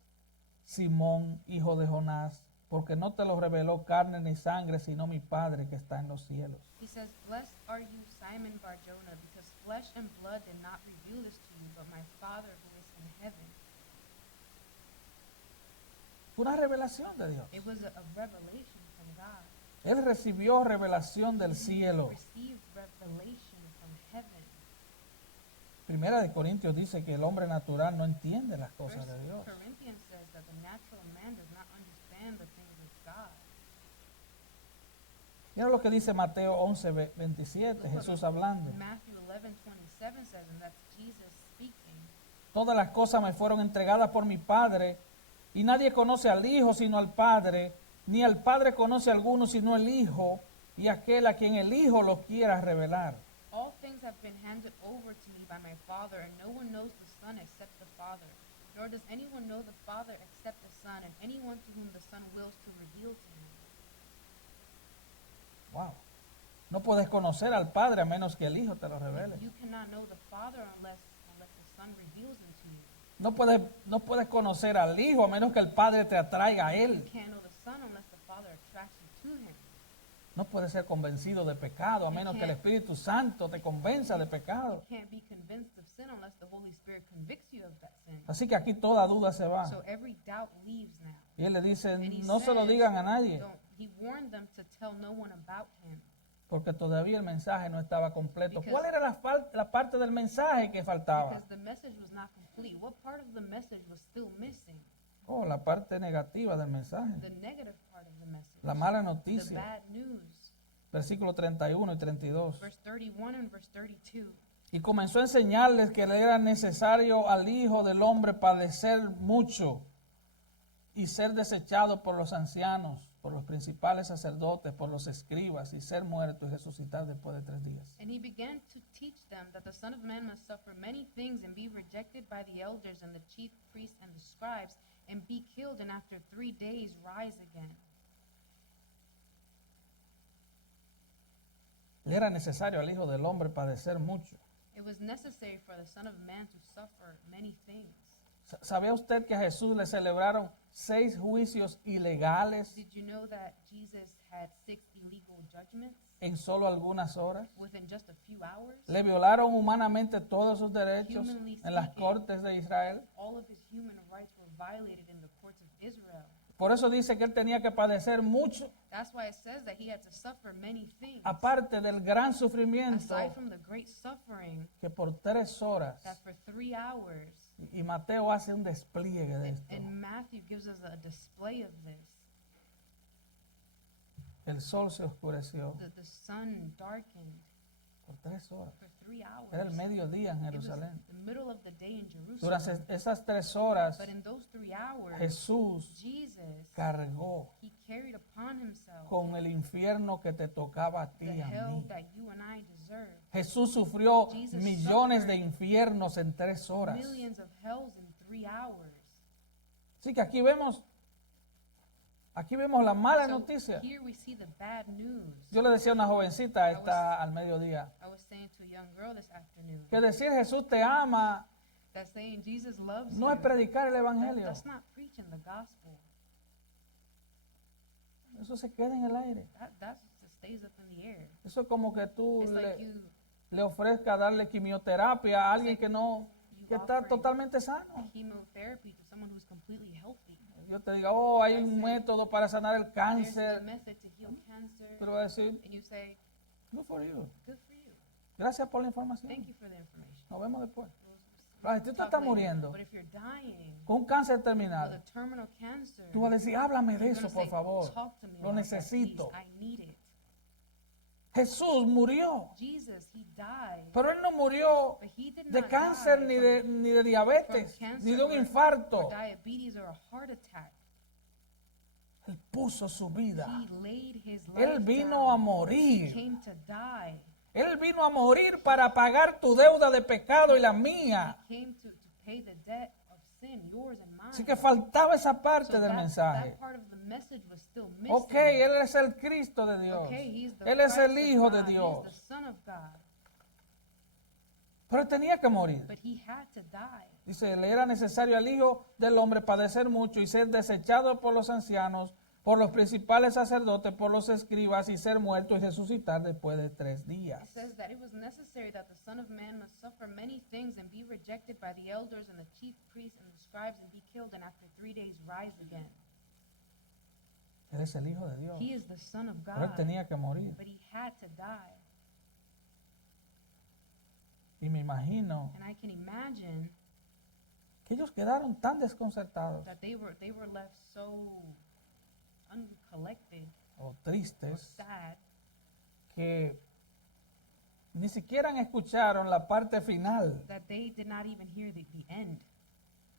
Simón, hijo de Jonás, porque no te lo reveló carne ni sangre, sino mi Padre que está en los cielos. He says, "Blessed are you, Simon Bar-Jonah, because flesh and blood did not reveal this to you, but my Father who is in heaven." Fue una revelación de Dios. It was a revelation from God. Él recibió revelación del cielo. Received revelation from heaven. Primera de Corintios dice que el hombre natural no entiende las cosas First de Dios. Corinthians says that the natural man does not understand the things of God. Mira lo que dice Mateo 11:27, Jesús hablando. Matthew 11:27 says, and that's Jesus speaking. Todas las cosas me fueron entregadas por mi Padre, y nadie conoce al Hijo sino al Padre, ni al Padre conoce a alguno sino el Hijo, y aquel a quien el Hijo lo quiera revelar. All things have been handed over to me by my Father, and no one knows the Son except the Father. Nor does anyone know the Father except the Son, and anyone to whom the Son wills to reveal to him. Wow. No puedes conocer al Padre a menos que el Hijo te lo revele. You cannot know the Father unless the Son reveals him to you. No puedes conocer al Hijo a menos que el Padre te atraiga a Él. You can't know the Son unless the Father attracts you to him. No puedes ser convencido de pecado a menos que el Espíritu Santo te convenza de pecado. You can't be convinced of sin unless the Holy Spirit convicts you of that sin. Así que aquí toda duda se va. So every doubt leaves now. Y Él le dice, And he no se lo says, digan a nadie, he warned them to tell no one about him. porque todavía el mensaje no estaba completo. Because- ¿Cuál era la parte del mensaje que faltaba? Because the message was not complete. What part of the message was still missing? Oh, la parte negativa del mensaje. The negative part of the message. La mala The noticia. bad news. Versículos 31 y 32. Verse 31 and verse 32. Y comenzó a enseñarles que le era necesario al Hijo del Hombre padecer mucho y ser desechado por los ancianos, por los principales sacerdotes, por los escribas, y ser muerto y resucitar después de 3 días. And he began to teach them that the Son of Man must suffer many things and be rejected by the elders and the chief priests and the scribes and be killed and after 3 days rise again. Le era necesario al Hijo del Hombre padecer mucho. It was necessary for the Son of Man to suffer many things. ¿Sabía usted que a Jesús le celebraron 6 juicios ilegales Did you know that Jesus had 6 illegal judgments en solo algunas horas? within just a few hours? Le violaron humanamente todos sus derechos en las cortes de Israel. All of his human rights were violated in the courts of Israel. Por eso dice que él tenía que padecer mucho, That's why it says that he had to suffer many things. aparte del gran sufrimiento Aside from the great suffering, que por 3 horas, that for 3 hours, y Mateo hace un despliegue de esto. and Matthew gives us a display of this. El sol se oscureció The sun darkened por 3 horas. for 3 hours. Era el mediodía en It was Jerusalén. the middle of the day in Jerusalem. Durante esas 3 horas, But in those 3 hours, Jesús Jesus, cargó he carried upon himself con el infierno que te tocaba a ti the y a hell mí. that you and I deserve. Jesús sufrió Jesus millones de suffered infiernos en 3 horas. Millions of hells in 3 hours. Así que aquí vemos la mala So noticia. here we see the bad news. Yo le decía a una jovencita esta al mediodía I was saying to a young girl this afternoon que decir Jesús te ama that saying Jesus loves no you, es predicar el evangelio. that's not preaching the gospel. Eso se queda en el aire. That just stays up in the air. Eso es como que tú It's like you le ofrezcas darle quimioterapia a alguien que no, que está offering totalmente sano. chemotherapy to someone who's completely healthy. Yo te diga, oh, hay un método para sanar el There's a cáncer. method to heal cancer. Pero va a decir, And you say, good for you. good for you. Gracias por la información. Thank you for the information. Nos vemos después. We'll Right, tú te talk estás later. muriendo But if you're dying con un cáncer with terminal. a terminal cancer, Tú vas a decir, háblame de you're eso, gonna por say, favor. talk to me Lo about that, necesito. please. I need it. Jesús murió. Jesus, he died. Pero él no murió But he did de not cáncer die ni de from diabetes, cancer ni de un or infarto. diabetes or a heart attack. Él puso su vida. He laid his life Él vino down. a He morir. came to die. Él vino a morir para pagar tu deuda de pecado y la mía. He came to pay the debt of sin, yours and mine. Así que faltaba esa parte So del that mensaje. part of the message was still missing. Ok, Él es el Cristo de Dios. Okay, he's the Él es Christ el of Hijo de God. He's Dios. the Son of God. Pero él tenía que morir. But he had to die. Dice, le era necesario al Hijo del Hombre padecer mucho y ser desechado por los ancianos, por los principales sacerdotes, por los escribas, y ser muerto y resucitar después de 3 It días. says that it was necessary that the Son of Man must suffer many things and be rejected by the elders and the chief priests and the scribes and be killed and after 3 days rise again. Él es el Hijo de Dios. He is the Son of Pero él God, tenía que morir. but he had to die. Y me imagino And I can imagine que ellos quedaron tan desconcertados that they were left so uncollected o or tristes sad que ni siquiera escucharon la parte final, that they did not even hear the end.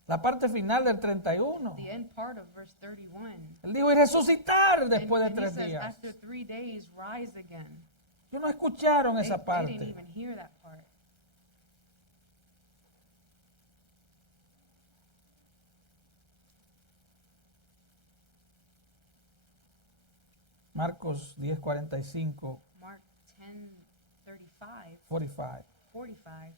la parte final del 31. The end part of verse 31. Él dijo, y resucitar después de And he 3 says, días. after 3 days, rise again. Ellos no escucharon They esa didn't parte. even hear that part. Marcos 10:45, Mark 10:35, 45. 45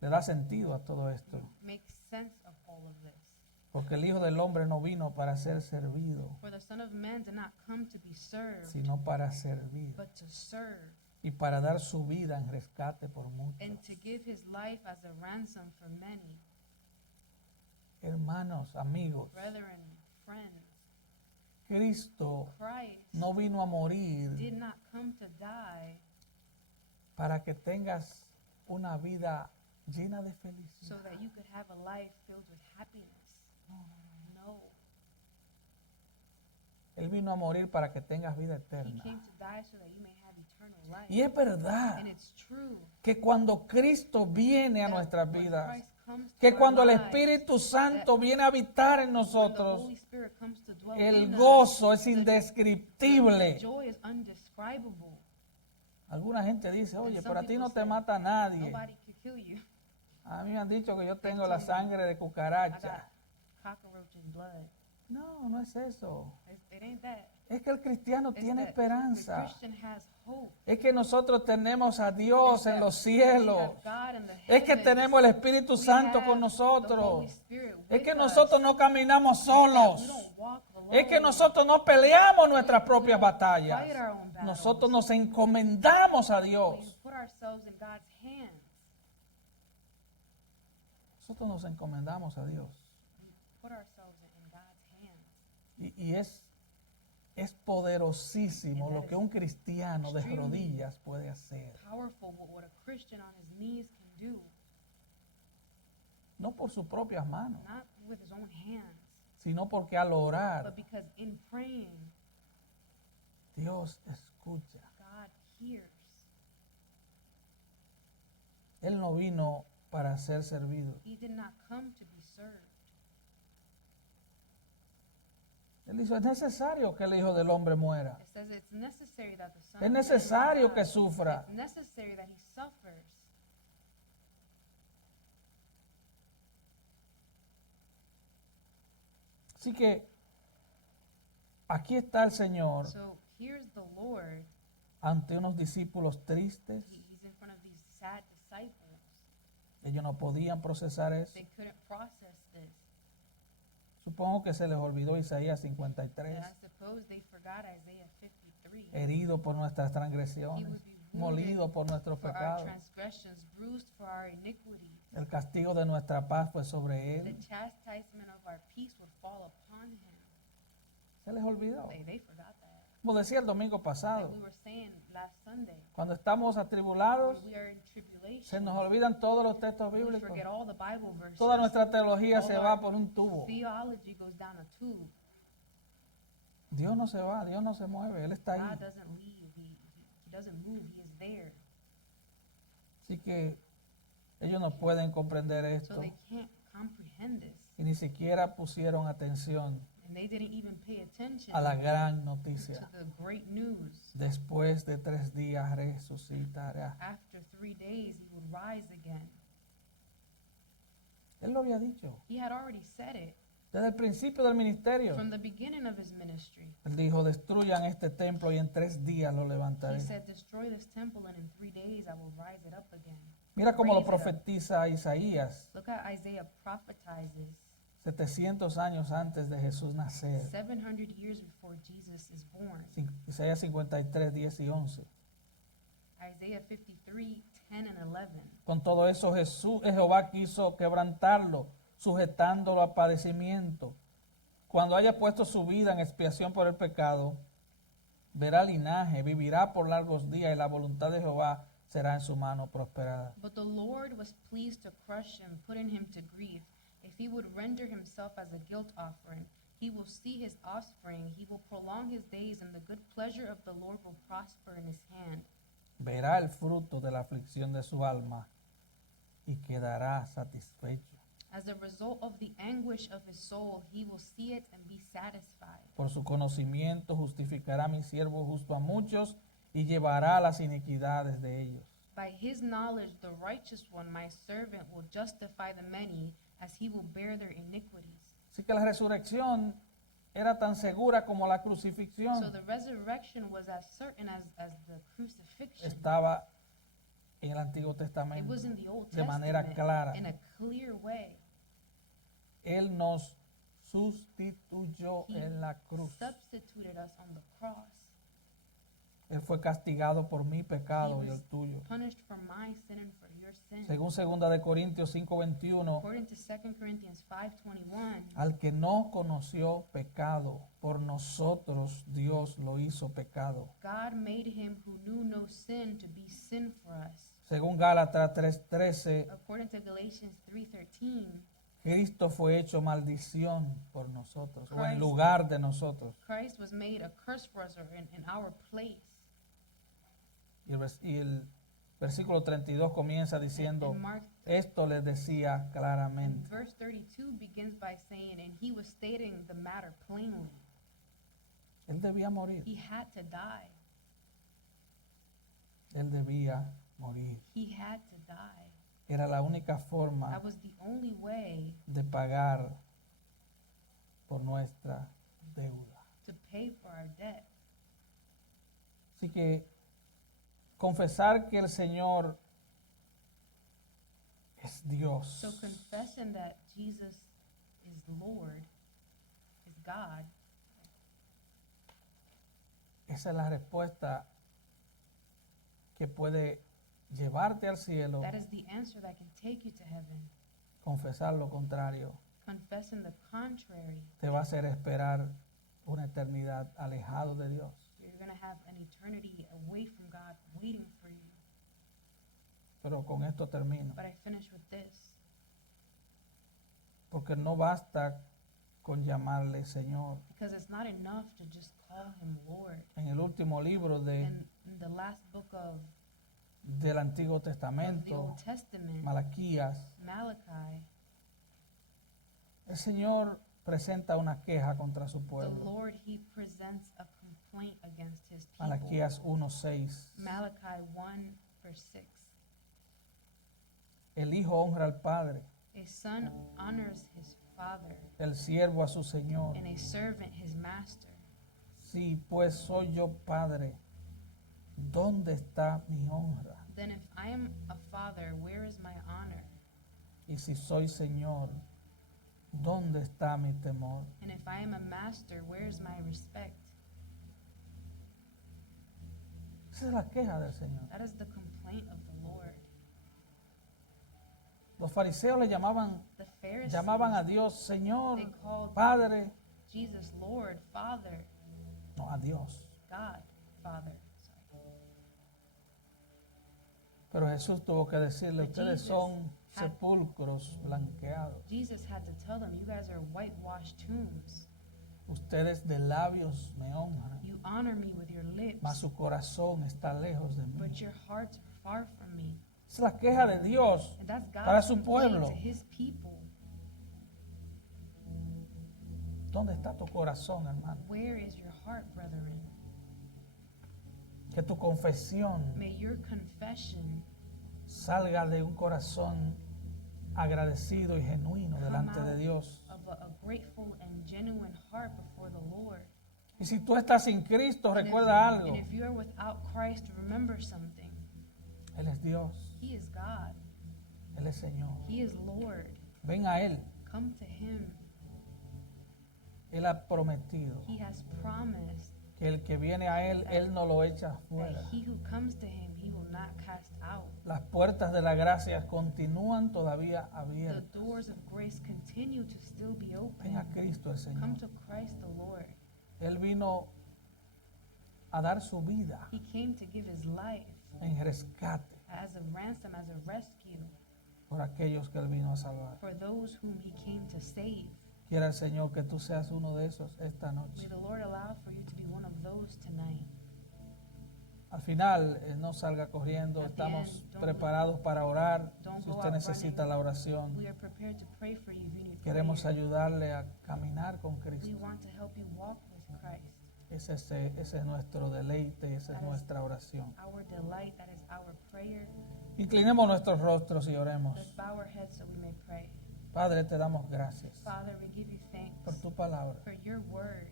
Le da sentido a todo esto. makes sense of all of this. Porque el Hijo del Hombre no vino para ser servido, For the Son of Man did not come to be served, sino para servir but to serve, y para dar su vida en rescate por muchos. and to give his life as a ransom for many. Hermanos, amigos, Brethren, friends, Cristo Christ no vino a morir did not come to die para que tengas una vida llena de so felicidad. that you could have a life filled with happiness. No. Él vino a morir para que tengas vida He eterna. came to die so that you may have eternal life. Y es verdad And it's true que cuando Cristo viene a that nuestras when vidas, Christ comes to que our cuando el lives, Espíritu Santo viene a habitar en when the nosotros, Holy Spirit comes to dwell el in us, gozo es the indescriptible. joy is undescribable. Alguna gente dice, oye, some pero a ti no people te say, mata nadie. Nobody could kill you. A mí me han dicho que yo tengo la sangre de I got cucaracha. cockroach's blood. No, no es eso. It ain't that. Es que el cristiano It's tiene that esperanza. The Christian has hope. Es que nosotros tenemos a Dios It's en that los we cielos. have God in the Es que heavens. tenemos el Espíritu We Santo have con the nosotros. Holy Spirit Es with que us. nosotros no caminamos We solos. don't walk alone. Es que nosotros no peleamos nuestras propias We don't batallas. fight our own battles. Nosotros nos encomendamos a We Dios. put ourselves in God's hands. Nosotros nos encomendamos a Dios. We put ourselves in God's hands. Y es poderosísimo lo que un cristiano de rodillas puede hacer. Powerful what a Christian on his knees can do, No por sus propias manos, not with his own hands, sino porque al orar, but because in praying, Dios escucha. God hears. Él no vino para ser servido. He did not come to be served. Él dijo, es necesario que el Hijo del Hombre muera. It says it's necessary that the Son Es of Man necesario die. que sufra. It's necessary that he suffers. Así que aquí está el Señor So here's the Lord. ante unos discípulos tristes. He's in front of these sad disciples. Ellos no podían procesar eso. They couldn't process this. Supongo que se les olvidó Isaías 53. And I suppose they forgot Isaiah 53. Herido por nuestras transgresiones, He would be molido por nuestros for our pecados. transgressions, bruised for our iniquities. El castigo de nuestra paz fue sobre The él. chastisement of our peace would fall upon him. Se les olvidó. They forgot that. Como decía el domingo Like pasado, we were saying last Sunday, cuando estamos atribulados, we are in se tribulation. nos olvidan todos los textos We bíblicos. forget all the Bible verses. Toda nuestra teología All se our va por un tubo. Theology goes down a tube. Dios no se va, Dios no se mueve, Él está God ahí. doesn't leave. He doesn't move. He is there. Así que ellos no pueden comprender So esto they can't comprehend this. y ni siquiera pusieron atención And they didn't even pay attention a la gran to noticia. the great news. Después de 3 días resucitará. After 3 days, he would rise again. Él lo había dicho He had already said it desde el principio del ministerio. from the beginning of his ministry. Él dijo, destruyan este templo y en 3 días lo He levantaré. said, destroy this temple and in 3 days I will rise it up again. Mira cómo lo Raise it up. profetiza Isaías. Look how Isaiah prophetizes. 700 años antes de Jesús nacer. 700 years before Jesus is born. Isaías 53, 10 y 11. Isaiah 53, 10 and 11. Con todo eso Jehová quiso quebrantarlo, sujetándolo a padecimiento. Cuando haya puesto su vida en expiación por el pecado, verá linaje, vivirá por largos días y la voluntad de Jehová será en su mano prosperada. But the Lord was pleased to crush him, putting him to grief. If he would render himself as a guilt offering, he will see his offspring. He will prolong his days, and the good pleasure of the Lord will prosper in his hand. Verá el fruto de la aflicción de su alma y quedará satisfecho. As a result of the anguish of his soul, he will see it and be satisfied. Por su conocimiento justificará mi siervo justo a muchos y llevará las iniquidades de ellos. By his knowledge, the righteous one, my servant, will justify the many, as he will bear their iniquities. Así que la resurrección era tan segura como la crucifixión. So the resurrection was as certain as the crucifixion. Estaba en el Antiguo It Testamento was in the Old de manera Testament clara. in a clear way. Él nos sustituyó He en la cruz. substituted us on the cross. Él fue castigado por mi He pecado y was el tuyo. punished for my sin and for your sin. Según 2 de Corintios 5:21, According to 2 Corinthians 5:21, al que no conoció pecado, por nosotros Dios lo hizo pecado. God made him who knew no sin to be sin for us. Según Gálatas 3:13, According to Galatians 3:13, Cristo fue hecho maldición por nosotros, o en Christ- lugar de nosotros. Christ was made a curse for us, or in our place. Y el versículo 32 comienza diciendo, And Mark esto les decía claramente. verse 32 begins by saying, and he was stating the matter plainly. Él debía morir. He had to die. Él debía morir. He had to die. Era la única forma That was the only way de pagar por nuestra deuda. to pay for our debt. Así que confesar que el Señor es Dios So confessing that Jesus is Lord, is God, esa es la respuesta que puede llevarte al cielo. that is the answer that can take you to heaven. Confesar lo contrario Confessing the contrary, te va a hacer esperar una eternidad alejado de Dios. you're going to have an eternity away from God waiting for you. Pero con esto termino, But I finish with this. porque no basta con llamarle Señor. Because it's not enough to just call him Lord. En el último libro In the last book of del Antiguo the Testamento, Old Testament, Malaquías, Malachi, el Señor presenta una queja contra su the pueblo. Lord, he presents a complaint against his people. Malaquías 1:6. Malachi 1 verse 6. El hijo honra al padre, A son honors his father, el siervo a su señor. and a servant his master. Si pues soy yo padre, ¿dónde está mi honra? Then if I am a father, where is my honor? Y si soy señor, ¿dónde está mi temor? And if I am a master, where is my respect? Esa es la queja del Señor. That is the complaint of the Lord. Los fariseos le llamaban The Pharisees, a Dios Señor, they called Padre, Jesus Lord, Father, no a Dios. God, Father. Sorry. Pero Jesús tuvo que decirle, But ustedes Jesus son had- sepulcros blanqueados. Jesus had to tell them, you guys are whitewashed tombs. Ustedes de labios me honran, You honor me with your lips, mas su corazón está lejos de mí. but your hearts are far from me. Es la queja de Dios And that's para God's su complaint pueblo. to his people. ¿Dónde está tu corazón, hermano? Where is your heart, brethren? Que tu confesión May your confession salga de un corazón agradecido y genuino come delante de out Dios. of a grateful and genuine heart before the Lord. Y si tú estás sin Cristo, And if- recuerda algo. And if you are without Christ, remember something. Él es Dios, He is God. Él es Señor. He is Lord. Ven a Él, Come to him. Él ha prometido He has promised que el que viene a Él, Él no lo echa that fuera. he who comes to him, he will not cast out. Las puertas de la gracia continúan todavía The abiertas. doors of grace continue to still be Ven a open. Cristo el Señor. Come to Christ the Lord. Él vino a dar su vida He came to give his life en rescate as a ransom, as a rescue por aquellos que Él vino a salvar. for those whom he came to save. Quiera el Señor que tú seas uno de esos esta May noche. the Lord allow for you to be one of those tonight. Al final, no salga corriendo. At the Estamos end, don't- preparados para orar. don't Si go usted out necesita running. la oración, We are prepared to pray for you if you need queremos prayer. ayudarle a caminar con We Cristo. want to help you walk with Christ. Ese es nuestro deleite, esa es nuestra oración. Our delight, that is our prayer. Inclinemos nuestros rostros y oremos. Let's bow our heads so we may pray. Padre, te damos gracias Father, we give you thanks por tu palabra. for your word.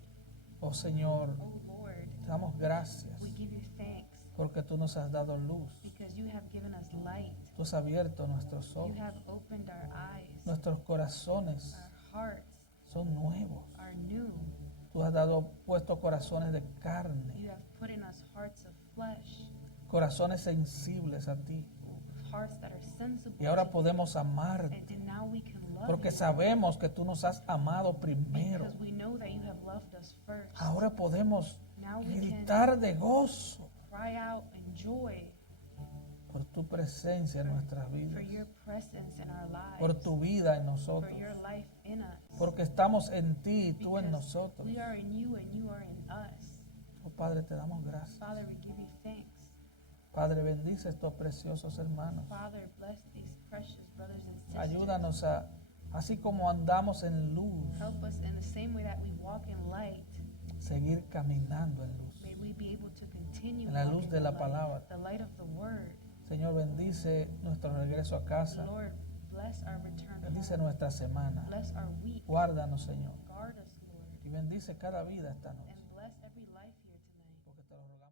Oh Señor, Oh Lord, te damos gracias we give you thanks porque tú nos has dado luz. because you have given us light. Tú has abierto nuestros You ojos. have opened our eyes. Nuestros corazones Our hearts son nuevos. are new. Tú has puesto corazones de carne, You have put in us hearts of flesh, corazones sensibles a ti. hearts that are sensible. Y ahora to podemos you. amarte And now we can love porque you sabemos que tú nos has amado primero. because we know that you have loved us first. Ahora podemos Now we can gritar de gozo cry out in joy por tu presencia en nuestras for vidas, your presence in our lives, por tu vida en for nosotros, your life in us. porque estamos en ti y tú en Because nosotros. we are in you and you are in us. Oh Padre, te damos gracias. Father, we give you thanks. Padre, bendice a estos preciosos hermanos. Father, bless these precious brothers and sisters. Ayúdanos así como andamos en luz, Help us in the same way that we walk in light. seguir caminando en luz. May we be able to continue En la luz walking de in la light, palabra. the light of the word. Señor, bendice nuestro regreso a casa. Lord, bless our return Bendice home. nuestra semana. Bless our week. Guárdanos, Señor. Guard us, Lord, Y bendice cada vida esta noche. and bless every life here tonight. Porque te lo rogamos.